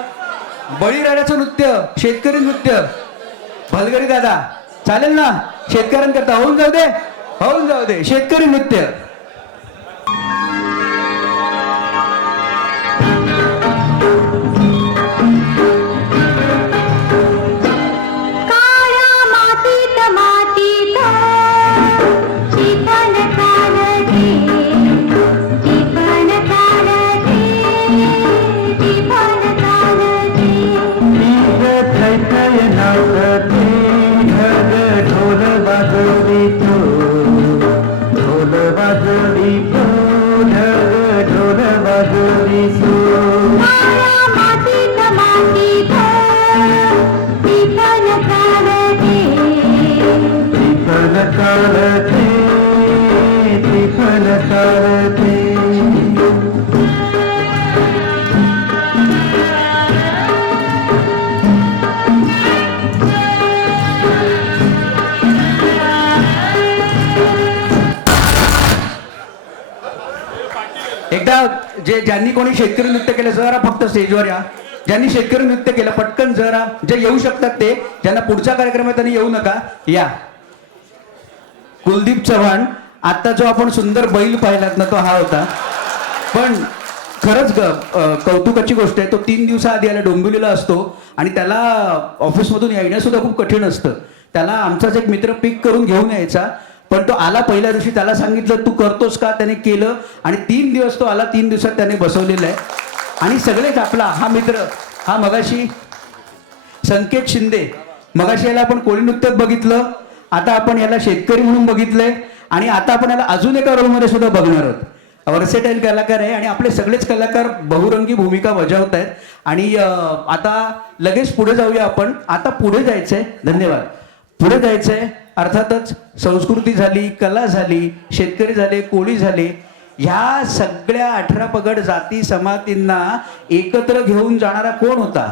बळीराजाचं नृत्य, शेतकरी नृत्य, भलगरी दादा चालेल ना? शेतकऱ्यांकरता होऊन जाऊ दे शेतकरी नृत्य. एकदा ज्यांनी कोणी शेतकरी नृत्य केलं जरा फक्त स्टेजवर या. ज्यांनी शेतकरी नृत्य केलं पटकन जरा, जे येऊ शकतात ते, ज्यांना पुढचा कार्यक्रम आहे त्यांनी येऊ नका, या. कुलदीप चव्हाण, आता जो आपण सुंदर बैल पाहिलात ना तो हा होता. पण खरंच कौतुकाची गोष्ट आहे, तो 3 दिवसाआधी याला डोंबिवलीला असतो आणि त्याला ऑफिसमधून येणं सुद्धा खूप कठीण असतं. त्याला आमचाच एक मित्र पिक करून घेऊन यायचा, पण तो आला पहिल्या दिवशी. त्याला सांगितलं तू करतोस का, त्याने केलं आणि 3 दिवस तो आला. 3 दिवसात त्याने बसवलेलं आहे. आणि सगळेच आपला हा मित्र, हा मगाशी संकेत शिंदे, मगाशी याला आपण कोळी नृत्यात बघितलं, आता आपण याला शेतकरी म्हणून बघितलंय आणि आता आपण याला अजून एका रोलमध्ये सुद्धा बघणार आहोत. वर्सेटाईल कलाकार आहे आणि आपले सगळेच कलाकार बहुरंगी भूमिका बजावत आहेत. आणि आता लगेच पुढे जाऊया आपण. आता पुढे जायचंय. धन्यवाद. पुढे जायचंय. अर्थातच संस्कृती झाली, कला झाली, शेतकरी झाले, कोळी झाले, ह्या सगळ्या 18 पगड जाती समातींना एकत्र घेऊन जाणारा कोण होता?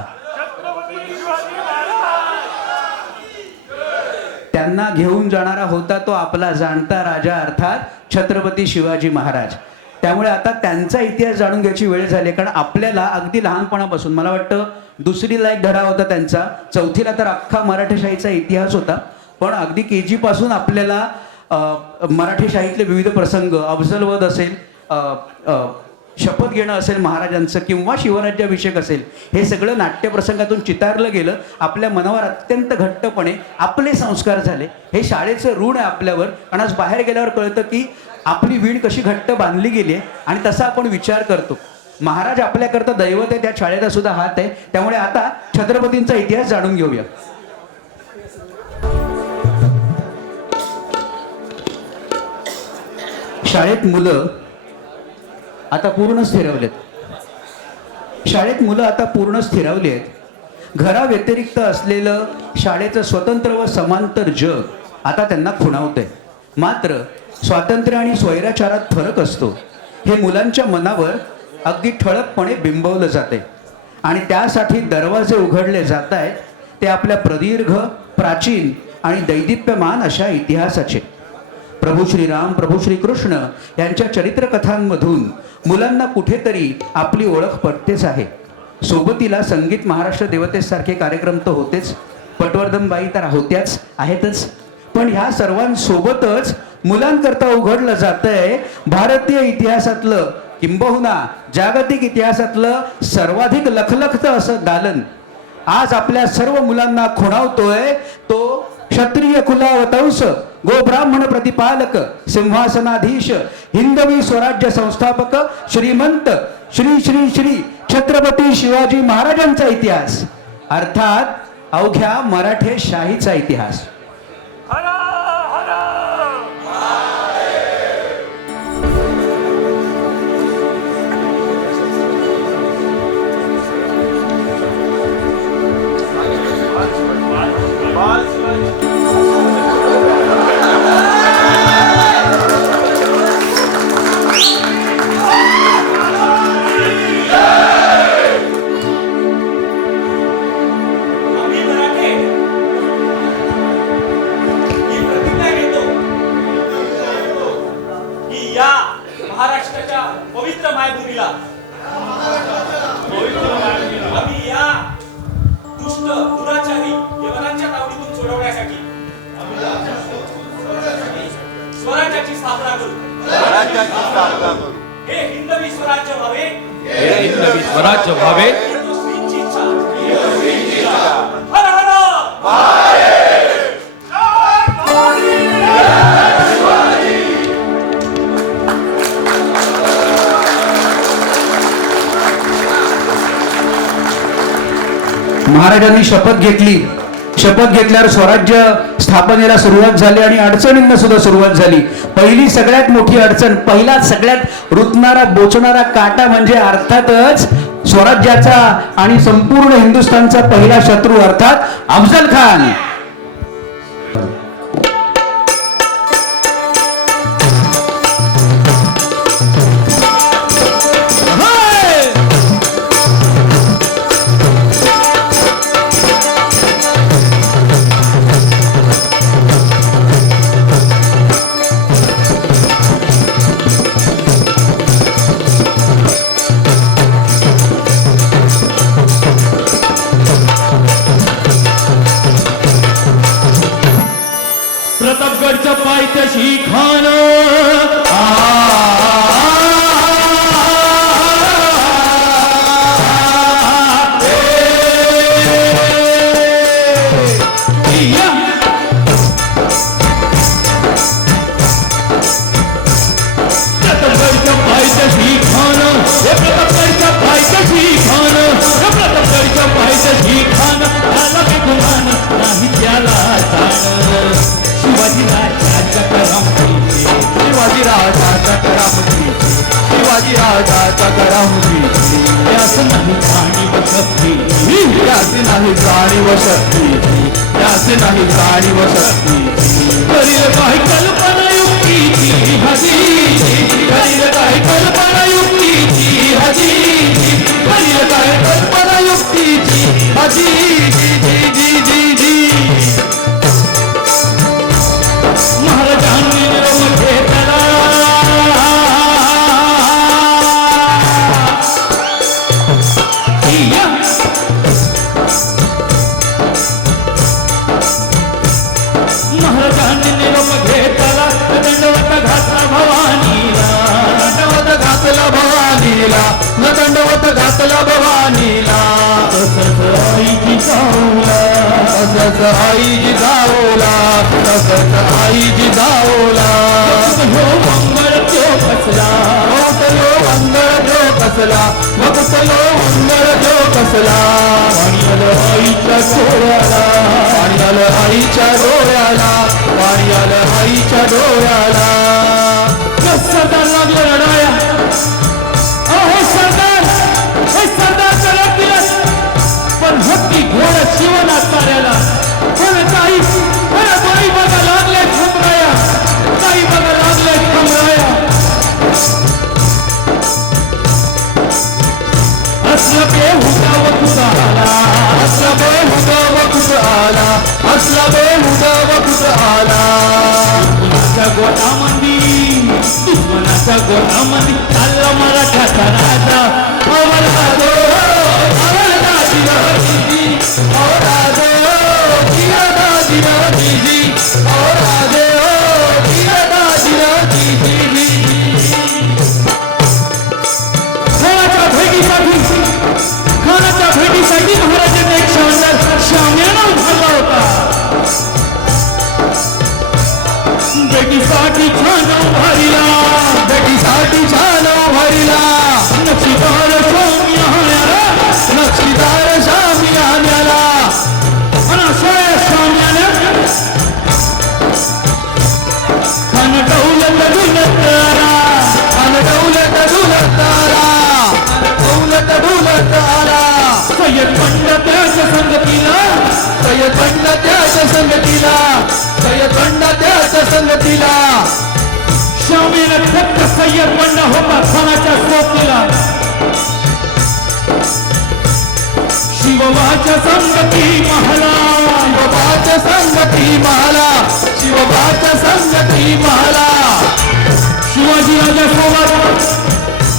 त्यांना घेऊन जाणारा होता तो आपला जाणता राजा, अर्थात छत्रपती शिवाजी महाराज. त्यामुळे आता त्यांचा इतिहास जाणून घ्यायची वेळ झाली. कारण आपल्याला अगदी लहानपणापासून, मला वाटतं 2रीला एक धडा होता त्यांचा, 4थीला तर अख्खा मराठेशाहीचा इतिहास होता. पण अगदी KG पासून आपल्याला मराठेशाहीतले विविध प्रसंग, अफजलवध असेल, शपथ घेणं असेल महाराजांचं, किंवा शिवराज्याभिषेक असेल, हे सगळं नाट्यप्रसंगातून चितारलं गेलं. आपल्या मनावर अत्यंत घट्टपणे आपले संस्कार झाले. हे शाळेचं ऋण आहे आपल्यावर. आणि आज बाहेर गेल्यावर कळतं की आपली वीण कशी घट्ट बांधली गेली आहे आणि तसा आपण विचार करतो. महाराज आपल्याकरता दैवत आहे, त्या शाळेचा सुद्धा हात आहे. त्यामुळे आता छत्रपतींचा इतिहास जाणून घेऊया. शाळेत मुलं आता पूर्ण स्थिरवलेत. शाळेत मुलं आता पूर्ण स्थिरवली आहेत. घराव्यतिरिक्त असलेलं शाळेचं स्वतंत्र व समांतर जग आता त्यांना खुणावतंय. मात्र स्वातंत्र्य आणि स्वैराचारात फरक असतो हे मुलांच्या मनावर अगदी ठळकपणे बिंबवलं जाते आणि त्यासाठी दरवाजे उघडले जात आहेत ते आपल्या प्रदीर्घ प्राचीन आणि दैदिप्यमान अशा इतिहासाचे. प्रभू श्रीराम प्रभू श्रीकृष्ण यांच्या चरित्रकथांमधून मुलांना कुठेतरी आपली ओळख पटतेच आहे. सोबतीला संगीत महाराष्ट्र देवतेसारखे कार्यक्रम तर होतेच, पटवर्धनबाई तर होत्याच आहेतच, पण ह्या सर्वांसोबतच मुलांकरता उघडलं जातंय भारतीय इतिहासातलं किंबहुना जागतिक इतिहासातलं सर्वाधिक लखलखतं असं दालन. आज आपल्या सर्व मुलांना खुणावतोय तो क्षत्रिय कुलावतंस गोब्राह्मण प्रतिपालक सिंहासनाधीश हिंदवी स्वराज्य संस्थापक श्रीमंत श्री श्री श्री छत्रपती शिवाजी महाराजांचा इतिहास, अर्थात अवघ्या मराठे शाहीचा इतिहास. महाराष्ट्राच्या पवित्र मायभूमीला आम्ही या दुष्ट दुराचारी यवनांच्या तावडीतून सोडवण्यासाठी स्वराज्याची स्थापना करू. हे हिंदवी स्वराज्य व्हावे, स्वराज्य व्हावे. हिंदुस्त्रीची इच्छा. हर हर महाराजांनी शपथ घेतली. शपथ घेतल्यावर स्वराज्य स्थापनेला सुरुवात झाली आणि अडचणींना सुद्धा सुरुवात झाली. पहिली सगळ्यात मोठी अडचण, पहिला सगळ्यात रुतणारा बोचणारा काटा म्हणजे अर्थातच स्वराज्याचा आणि संपूर्ण हिंदुस्थानचा पहिला शत्रू अर्थात अफजल खान. प्रतापगडच्या पायथ्याशी खान प्रतापगडच्या पायथ्याशी खान, प्रतापगडच्या पायथ्याशी खान, प्रतापगडच्या पायथ्याशी खान, त्याला बेगुमान नाही त्याला जाण. शिवाजी राजाच्या करामतीचे, शिवाजी राजाच्या करामतीचे, शिवाजी राजाच्या करामतीचे, त्यास नाही जाणीव शक्ती, त्यास नाही जाणीव शक्ती, त्यास नाही जाणीव शक्ती. करील काही कल्पना युक्तीची हजी, करील काही कल्पना युक्तीची हजी, करील काही कल्पना युक्तीची हजी. जी जी जी जी महाराजांनी निरोप घेतला, महाराजांनी निरोप घेतला, दंडवत घातला भवानीला, दंडवत घातला भवानीला, दंडवत घातला भवानीला. तसंच आई जिजाऊला, तसंच आई जिजाऊला, तसंच आई जिजाऊला. हो मंगळ तो कसला, हो मंगळ तो कसला, भक्तलो मंगळ तो कसला. पाणी आलं आईच्या डोळ्याला, पाणी आलं आईच्या डोळ्याला, पाणी आलं आईच्या डोळ्याला. सरदार लागलं लढाया, अहो सरदार, हे सरदार चढत दिलंस, पण हत्ती घोड शिवनात कार्याला. पण काही बघा लागले ठोकराया, गोटामंदी दुश्मनाच्या गोटामंदी चालला मराठाचा राजा अवराजो अवराजी अवराजो जिराजी अवराजो जिराजी खानाच्या भेटीसाठी महाराजांनी एक शानदार शामियाना उभारला होता. भेटीसाठी छान उभारिला नक्षीदार शामियान्याला आणि अशा या शामियान्यात खान दौलत डुलतारा सय्यद पंडात्याच्या संगतीला शामियान फक्त सय्यद पंडा होता खानाच्या सोबतीला. शिवबाच्या संगती महला शिवाजी राजासोबत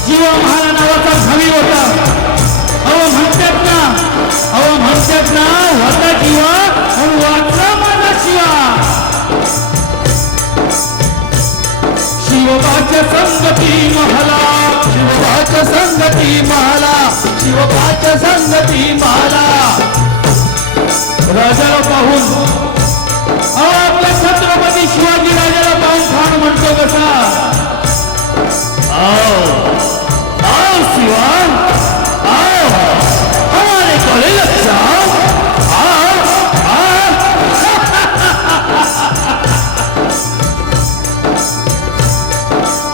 जीवा महाला नावाचा भावी होता. अहो म्हणतात ना होता जीवा आणि वाचला माझा शिवा. शिवबाच्या संगती महला राजाला पाहून आपल्या छत्रपती शिवाजी राजाला पाहून खान म्हणतो कसा आओ शिवा आओ हमारे गले लग जाओ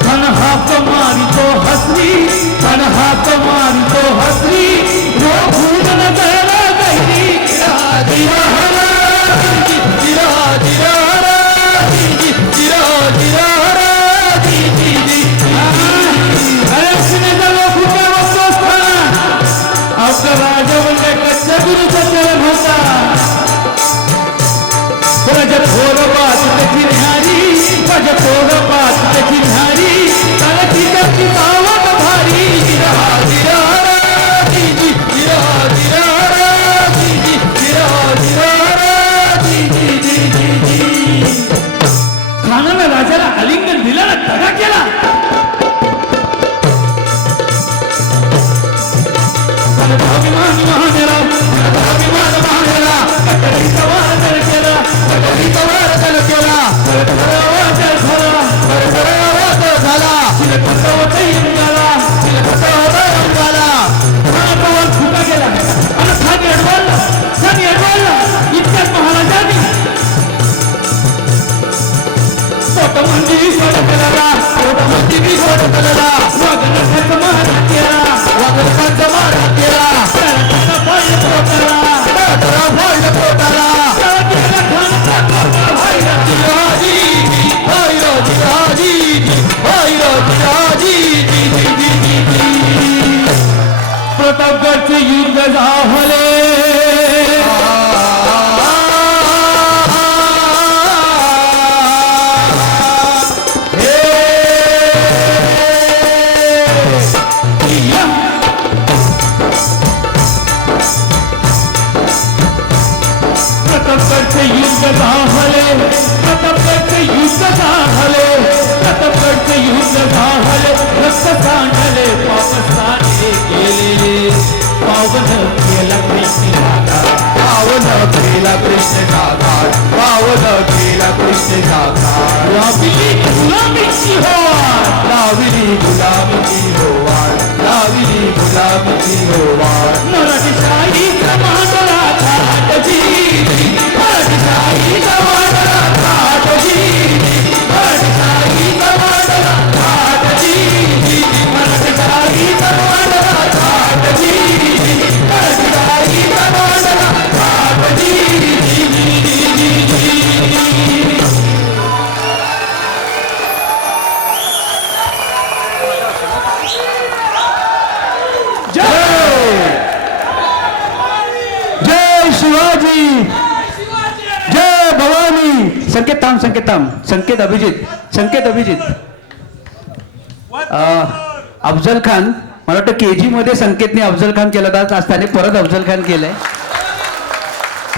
खान हाथ मारी तो हसरी वो भूल न गया गई आपका राजा म्हणजे कच्च्या गुरुचा चरण होता. माझ्या थोरपात त्याची न्यारी त्याला तिची आवड भारी खानानं राजाला आलिंगन दिलं ना दगा केला. अभिमान महानेला कटरीचा वादळ केला झाला खानाप्रमाण फुटा गेला आणि खानी अडवाला इतक्यात महाराजांनी पोटमंदी सोडकला वागणकाचा मारा केला प्रतापगडचे युद्ध झाले. प्रतापगडचे युद्ध झाले रक्त सांडले पाप सांडले गेलेले पावन केला कृष्ण लावली गुलामीची होवार मराठी शाहीचा मांडला थाटजी मराठी शाहीचा मांडला थाटजी मराठी शाहीचा मांडला थाटजी मराठी शाहीचा मांडला थाटजी मराठी शाहीचा मांडला थाटजी. जय शिवाजी जय भवानी संकेत थांब संकेत अभिजित अफजल खान, मला वाटतं KG मध्ये संकेतने अफजल खान केला होता, आज त्याने परत अफजल खान केलंय.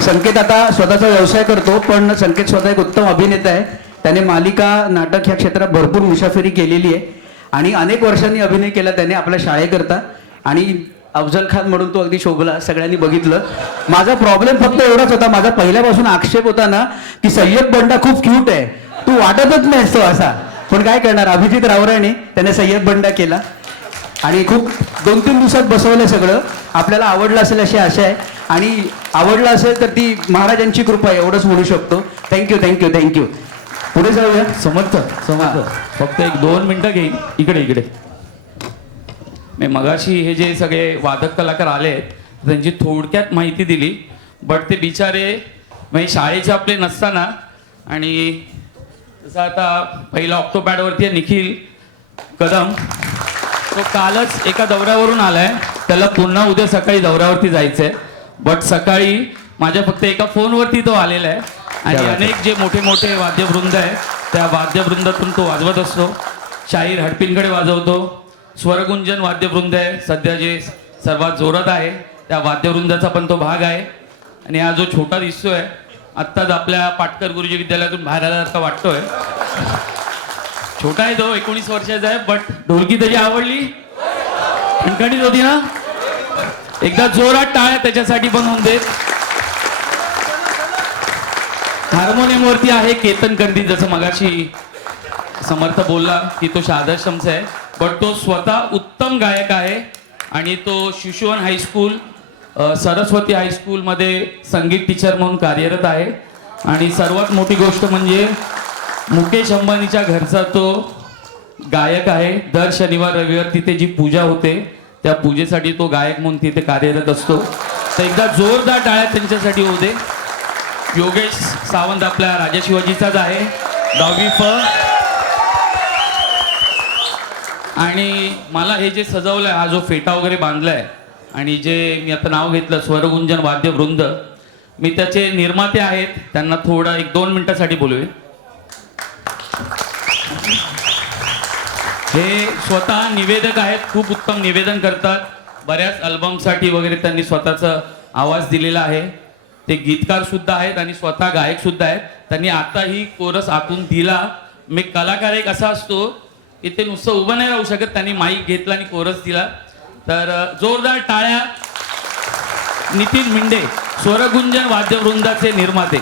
संकेत आता स्वतःचा व्यवसाय करतो, पण संकेत स्वतः एक उत्तम अभिनेता आहे. त्याने मालिका, नाटक ह्या क्षेत्रात भरपूर मुसाफिरी केलेली आहे आणि अनेक वर्षांनी अभिनय केला त्याने आपल्या शाळेकरता. आणि अफजल खान म्हणून तो अगदी शोभला, सगळ्यांनी बघितलं. माझा प्रॉब्लेम फक्त एवढाच होता, माझा पहिल्यापासून आक्षेप होता ना की सय्यद बंडा खूप क्यूट आहे, तू वाटतच नाहीस तो असा. पण काय करणार, अभिजित रावराने त्याने सय्यद बंडा केला आणि खूप 2-3 दिवसात बसवलं सगळं. आपल्याला आवडलं असेल अशी आशा आहे आणि आवडलं असेल तर ती महाराजांची कृपा आहे, एवढंच म्हणू शकतो. थँक्यू. पुढे जाऊया. समर्थ फक्त 1-2 मिनिटं घेईन. इकडे मी मगाशी हे जे सगळे वादक कलाकार आले आहेत त्यांची थोडक्यात माहिती दिली, बट ते बिचारे म्हणजे शाळेचे आपले नसताना, आणि जसं आता पहिला ऑक्टोपॅडवरती आहे निखिल कदम, तो कालच एका दौऱ्यावरून आलाय, त्याला पुन्हा उद्या सकाळी दौऱ्यावरती जायचंय. बट सकाळी माझ्या फक्त एका फोनवरती तो आलेला आहे आणि अनेक जे मोठे मोठे वाद्यवृंद आहे त्या वाद्यवृंदातून तो वाजवत असतो. शाहीर हडपिंगडे वाजवतो, स्वरगुंजन वाद्यवृंद आहे सध्या जे सर्वात जोरात आहे, त्या वाद्यवृंदाचा पण तो भाग आहे. आणि हा जो छोटा दिसतोय आत्ताच आपल्या पाटकर गुरुजी विद्यालयातून बाहेर आल्यासारखा वाटतोय. छोटा आहे तो, 19 वर्षाचा आहे, बट ढोलकी त्याची आवडली, खणखणीत होती ना. एकदा जोरात टाळ्या त्याच्यासाठी पण होऊन देत. हार्मोनियम वरती आहे केतन कंदी, जसं मगाशी समर्थ बोलला की तो शारदाश्रमचा आहे, बट तो स्वतः उत्तम गायक आहे आणि तो शिशुवन हायस्कूल, सरस्वती हायस्कूलमध्ये संगीत टीचर म्हणून कार्यरत आहे. आणि सर्वात मोठी गोष्ट म्हणजे मुकेश अंबानीच्या घरचा तो गायक आहे. दर शनिवार रविवार तिथे जी पूजा होते त्या पूजेसाठी तो गायक म्हणून तिथे कार्यरत असतो. तर एकदा जोरदार टाळ्या त्यांच्यासाठी होऊ दे. योगेश सावंत आपल्या राजा शिवाजीचाच आहे, 10वी फ. आणि मला हे जे सजवलंय, हा जो फेटा वगैरे बांधलाय आणि जे मी आता नाव घेतलं स्वरगुंजन वाद्यवृंद, मी त्याचे निर्माते आहेत, त्यांना थोडं 1-2 मिनिटासाठी बोलूया. हे स्वतः निवेदक आहेत, खूप उत्तम निवेदन करतात. बऱ्याच अल्बमसाठी वगैरे त्यांनी स्वतःचा आवाज दिलेला आहे. ते गीतकार सुद्धा आहेत आणि स्वतः गायक सुद्धा आहेत. त्यांनी आताही कोरस आतून दिला. मी कलाकार एक असा असतो की ते नुसतं उभं नाही राहू शकत, त्यांनी माईक घेतला आणि कोरस दिला. तर जोरदार टाळ्या. नितीन मिंडे, स्वरगुंजन वाद्यवृंदाचे निर्माते.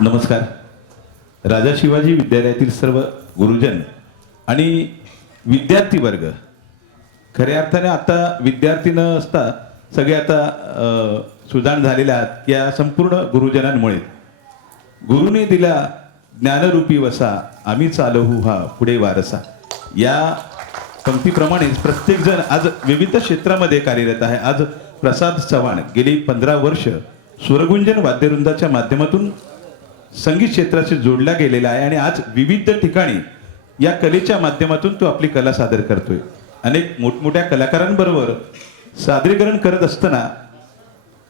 नमस्कार. राजा शिवाजी विद्यालयातील सर्व गुरुजन आणि विद्यार्थी वर्ग, खऱ्या अर्थाने आता विद्यार्थी न असता सगळे आता सुजाण झालेले आहात या संपूर्ण गुरुजनांमुळे. गुरुने दिला ज्ञानरूपी वसा, आम्ही चालवू हा पुढे वारसा. या पंक्तीप्रमाणेच प्रत्येक जण आज विविध क्षेत्रामध्ये कार्यरत आहे. आज प्रसाद चव्हाण गेली 15 वर्ष स्वरगुंजन वाद्यवृंदाच्या माध्यमातून संगीत क्षेत्राशी जोडला गेलेला आहे आणि आज विविध ठिकाणी या कलेच्या माध्यमातून तो आपली कला सादर करतोय. अनेक मोठमोठ्या कलाकारांबरोबर सादरीकरण करत असताना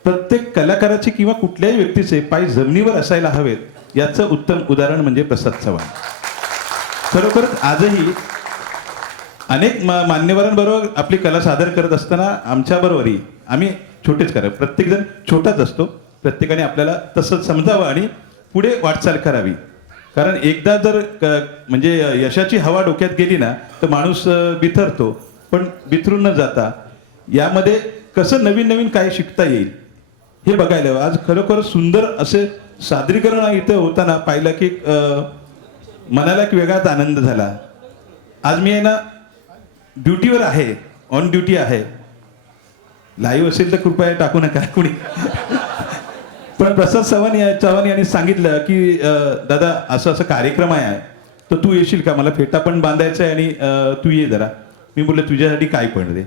प्रत्येक कलाकाराचे किंवा कुठल्याही व्यक्तीचे पाय जमिनीवर असायला हवेत याचं उत्तम उदाहरण म्हणजे प्रसाद चव्हाण. खरोखरच आजही अनेक मान्यवरांबरोबर आपली कला सादर करत असताना आमच्याबरोबरही आम्ही छोटेच करा, प्रत्येकजण छोटाच असतो. प्रत्येकाने आपल्याला तसंच समजावं आणि पुढे वाटचाल करावी. कारण एकदा जर म्हणजे यशाची हवा डोक्यात गेली ना तर माणूस बिथरतो, पण बिथरून न जाता यामध्ये कसं नवीन नवीन काय शिकता येईल हे बघायला हवं. आज खरोखर सुंदर असे सादरीकरण इथं होताना पाहिलं की मनाला एक वेगळाच आनंद झाला. आज मी आहे ना ड्युटीवर आहे, ऑन ड्युटी आहे. लाईव्ह असेल तर कृपया टाकू नका कुणी. पण प्रसाद चव्हाण यांनी सांगितलं की दादा असं असं कार्यक्रम आहे तर तू येशील का, मला फेटा पण बांधायचा आहे आणि तू ये जरा. मी बोललो तुझ्यासाठी काय पण रे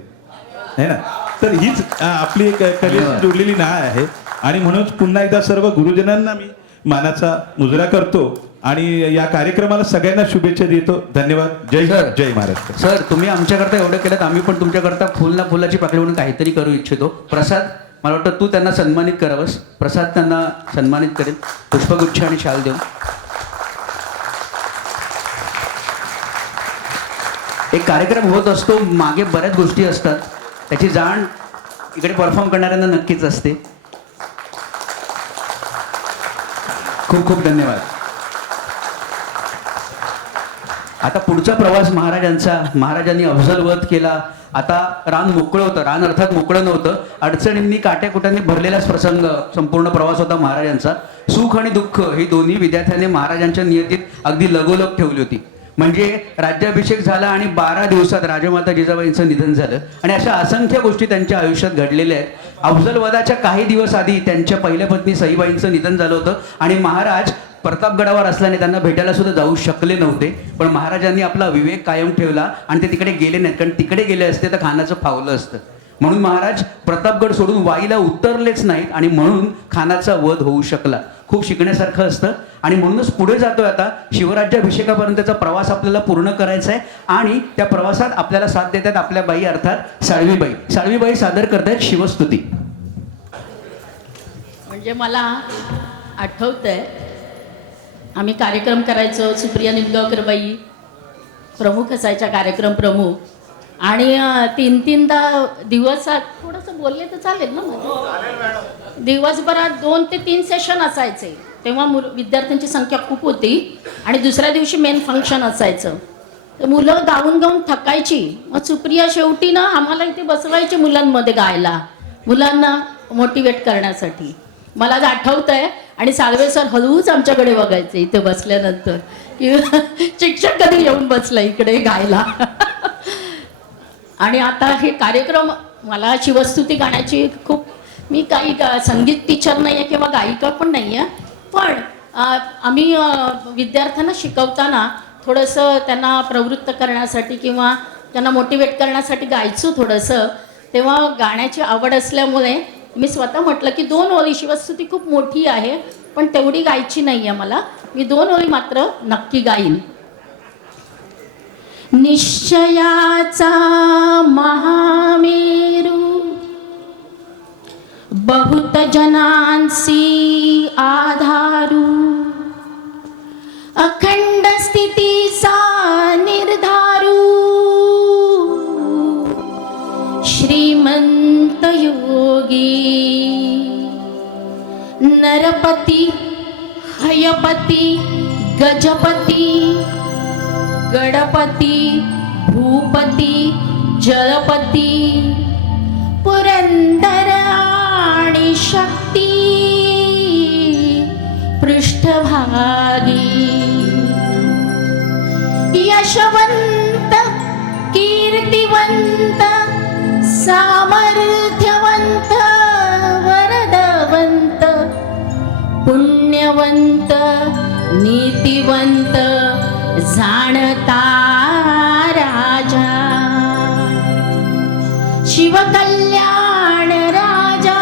है ना. तर हीच आपली एक कलेशी जोडलेली नाळ आहे आणि म्हणूनच पुन्हा एकदा सर्व गुरुजनांना मी मानाचा मुजरा करतो आणि या कार्यक्रमाला सगळ्यांना शुभेच्छा देतो. धन्यवाद. जय हिंद, जय महाराष्ट्र. सर, तुम्ही आमच्याकरता एवढं केलं, आम्ही पण तुमच्याकरता फुल ना फुलाची पाकळी म्हणून काहीतरी करू इच्छितो. प्रसाद, मला वाटतं तू त्यांना सन्मानित करावंस. प्रसाद त्यांना सन्मानित करेल पुष्पगुच्छ आणि शाल देऊन. एक कार्यक्रम होत असतो, मागे बऱ्याच गोष्टी असतात, त्याची जाण इकडे परफॉर्म करणाऱ्यांना नक्कीच असते. खूप खूप धन्यवाद. आता पुढचा प्रवास महाराजांचा. महाराजांनी अफजल वध केला. आता रान मोकळं होतं. रान अर्थात मोकळं नव्हतं, अडचणींनी काट्याकुटांनी भरलेलाच प्रसंग संपूर्ण प्रवास होता महाराजांचा. सुख आणि दुःख ही दोन्ही विद्यार्थ्यांनी महाराजांच्या नियतीत अगदी लगोलग ठेवली होती. म्हणजे राज्याभिषेक झाला आणि 12 दिवसात राजमाता जिजाबाईंचं निधन झालं आणि अशा असंख्य गोष्टी त्यांच्या आयुष्यात घडलेल्या आहेत. अफजल वधाच्या काही दिवस आधी त्यांच्या पहिल्या पत्नी सईबाईंचं निधन झालं होतं आणि महाराज प्रतापगडावर असल्याने त्यांना भेटायला सुद्धा जाऊ शकले नव्हते. पण महाराजांनी आपला विवेक कायम ठेवला आणि ते तिकडे गेले नाहीत, कारण तिकडे गेले असते तर खानाचं फावलं असतं. म्हणून महाराज प्रतापगड सोडून वाईला उतरलेच नाहीत आणि म्हणून खानाचा वध होऊ शकला. खूप शिकण्यासारखं असतं आणि म्हणूनच पुढे जातोय. आता शिवराज्याभिषेकापर्यंतचा प्रवास आपल्याला पूर्ण करायचा आहे आणि त्या प्रवासात आपल्याला साथ देतात आपल्या बाई अर्थात साळवीबाई. साळवीबाई सादर करतायत शिवस्तुती. म्हणजे मला आठवतंय आम्ही कार्यक्रम करायचो. सुप्रिया निलगावकरबाई प्रमुख असायच्या, कार्यक्रम प्रमुख. आणि 3-3दा दिवसात थोडंसं बोलले तर चालेल ना मध्ये? दिवसभरात 2 ते 3 सेशन असायचे. तेव्हा विद्यार्थ्यांची संख्या खूप होती आणि दुसऱ्या दिवशी मेन फंक्शन असायचं. तर मुलं गाऊन गाऊन थकायची. मग सुप्रिया शेवटी ना आम्हाला इथे बसवायचे मुलांमध्ये गायला, मुलांना मोटिवेट करण्यासाठी. मला आज आठवतं आहे. आणि साळवे सर हळूच आमच्याकडे बघायचे इथे बसल्यानंतर की शिक्षक कधी येऊन बसला इकडे गायला. आणि आता हे कार्यक्रम मला शिवस्तुती गाण्याची खूप, मी काही संगीत टीचर नाही आहे किंवा गायिका पण नाही आहे, पण आम्ही विद्यार्थ्यांना शिकवताना थोडंसं त्यांना प्रवृत्त करण्यासाठी किंवा त्यांना मोटिवेट करण्यासाठी गायचो थोडंसं. तेव्हा गाण्याची आवड असल्यामुळे मी स्वतः म्हटलं की 2 ओळी, शिवस्तुती खूप मोठी आहे पण तेवढी गायची नाही आहे मला, मी 2 ओळी मात्र नक्की गाईन. निश्चयाचा महामेरू बहुत जनांसी आधारू, अखंड स्थितीचा निर्धारू, श्रीमंत योगी, नरपती हयपती गजपती गणपती भूपती जलपती, पुरंदर आणि शक्ती पृष्ठभागी, यशवंत कीर्तिवंत सामर्थ्यवंत वरदवंत पुण्यवंत नीतिवंत जाणता राजा, शिवकल्याण राजा,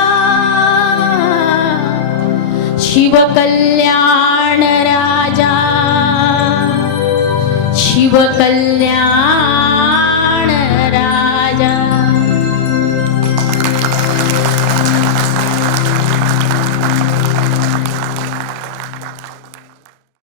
शिवकल्याण राजा, शिवकल्याण